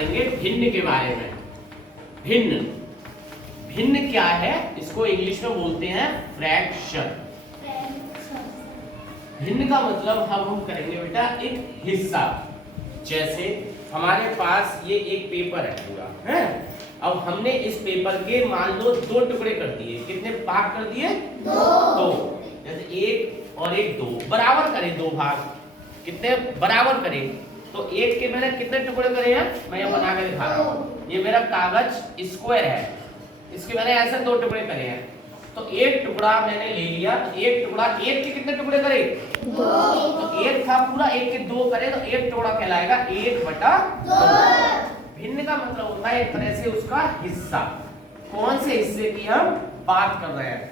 पढ़ेंगे भिन्न के बारे में। भिन्न, भिन्न क्या है, इसको इंग्लिश में बोलते हैं फ्रैक्शन। भिन्न का मतलब हम करेंगे बेटा एक हिस्सा। जैसे हमारे पास ये एक पेपर है पूरा, है। अब हमने इस पेपर के मान लो 2 टुकड़े कर दिए। कितने भाग कर दिए? 2। जैसे 1 और 1 2 बराबर करें, 2 भाग कितने बराबर करें। तो 1 के मैंने कितने टुकड़े करे हैं, मैं यहाँ बना के दिखा रहा हूँ। ये मेरा कागज स्क्वायर है, इसके मैंने ऐसे 2 टुकड़े करे हैं। तो 1 टुकड़ा मैंने ले लिया, तो 1 टुकड़ा, 1 के कितने टुकड़े करे? 2। तो 1 था पूरा, 1 के 2 करे तो 1 टुकड़ा कहलाएगा 1/2। भिन्न का मतलब होता है एक तरह से उसका हिस्सा। कौन से हिस्से की हम बात कर रहे हैं?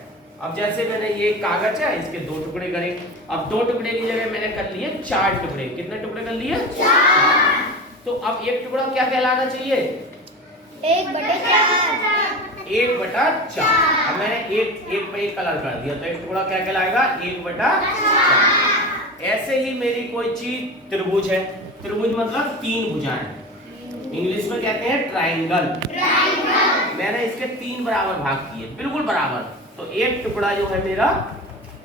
अब जैसे मैंने ये कागज है, इसके 2 टुकड़े करे। अब 2 टुकड़े की जगह मैंने कर लिए 4 टुकड़े। कितने टुकड़े कर लिए? 4। तो अब 1 टुकड़ा क्या कहलाना चाहिए? 1/4। 1/4। अब मैंने एक पे एक कलर कर दिया, तो 1 टुकड़ा क्या कहलाएगा? 1/4। ऐसे ही मेरी कोई चीज त्रिभुज है। त्रिभुज मतलब 3 भुजाएं, इंग्लिश में कहते हैं ट्राइंगल। मैंने इसके 3 बराबर भाग किए, बिल्कुल बराबर। तो 1 टुकड़ा जो है मेरा,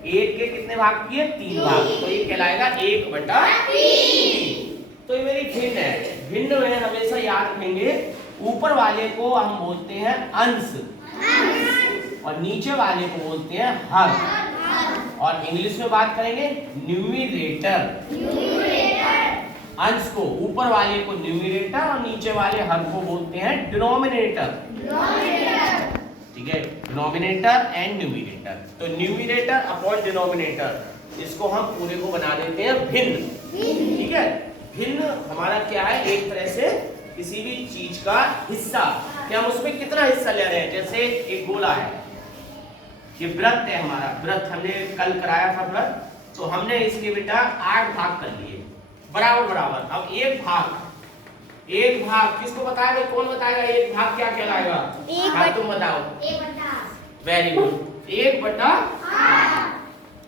1 के कितने भाग किए? 3 भाग। तो ये कहलाएगा 1/3। तो ये मेरी भिन्न है। भिन्न में हमेशा याद रखेंगे, ऊपर वाले को हम बोलते हैं अंश और नीचे वाले को बोलते हैं हर। और इंग्लिश में बात करेंगे न्यूमरेटर। अंश को, ऊपर वाले को न्यूमरेटर और नीचे वाले हर को बोलते हैं डिनोमिनेटर। ठीक है, डिनोमिनेटर एंड न्यूमरेटर। तो न्यूमरेटर अपॉन डिनोमिनेटर, इसको हम पूरे को बना देते हैं भिन्न। ठीक है, भिन्न हमारा क्या है? एक तरह से किसी भी चीज का हिस्सा। कि हम उसमें कितना हिस्सा ले रहे हैं। जैसे एक गोला है, ये वृत्त है हमारा। वृत्त हमने कल कराया था वृत्त, तो हमने इसके बेटा 8 भाग कर लिए बराबर बराबर। अब एक भाग किसको बताएगा? कौन बताएगा एक भाग क्या कहलाएगा? तुम बताओ। 1/8। Very good, 1/8।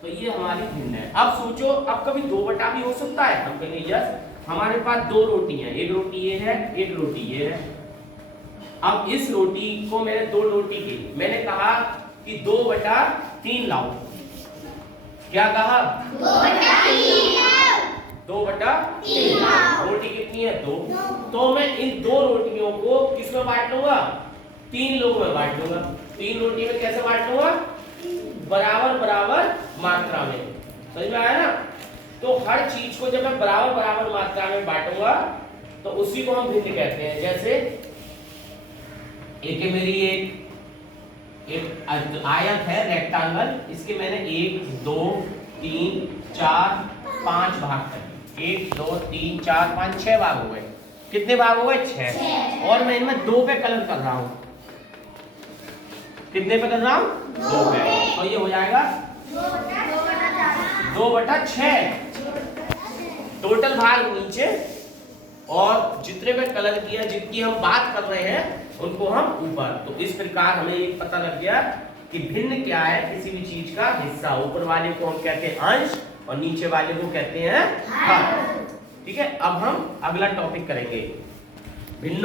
तो ये हमारी भिन्न है। अब सोचो, अब कभी 2 भी हो सकता है। हम कहेंगे यस, हमारे पास 2 रोटी है, एक रोटी ये है, एक रोटी ये है। अब इस रोटी को मैंने 2 रोटी की, मैंने कहा कि 2/3 लाओ। क्या कहा? 2/3। रोटी कितनी है? 2। तो मैं इन 2 रोटियों को किस में बांट लूंगा? 3 लोगों में बांट लूंगा। 3 रोटी में कैसे बांट लूंगा? बराबर बराबर मात्रा में। समझ में आया ना? तो हर चीज को जब मैं बराबर बराबर मात्रा में बांटूंगा तो उसी को हम भिन्न कहते हैं। जैसे एक मेरी एक आयत है, रेक्टेंगल, इसके मैंने 1 2 3 4 5 भाग कर। 1 2 3 4 5 6 भाग हो गए। कितने भाग हो गए? 6। और मैं इनमें 2 पे कलर कर रहा हूं। कितने पे कर रहा हूं? 2 पे। तो ये हो जाएगा 2/6। टोटल भाग नीचे, और जितने पे कलर किया, जिनकी हम बात कर रहे हैं, उनको हम ऊपर। तो इस प्रकार हमें ये पता लग गया कि भिन्न क्या है? किसी भी चीज का हिस्सा। ऊपर वाले को हम कहते हैं अंश और नीचे वाले को कहते हैं हर। ठीक है, अब हम अगला टॉपिक करेंगे भिन्न।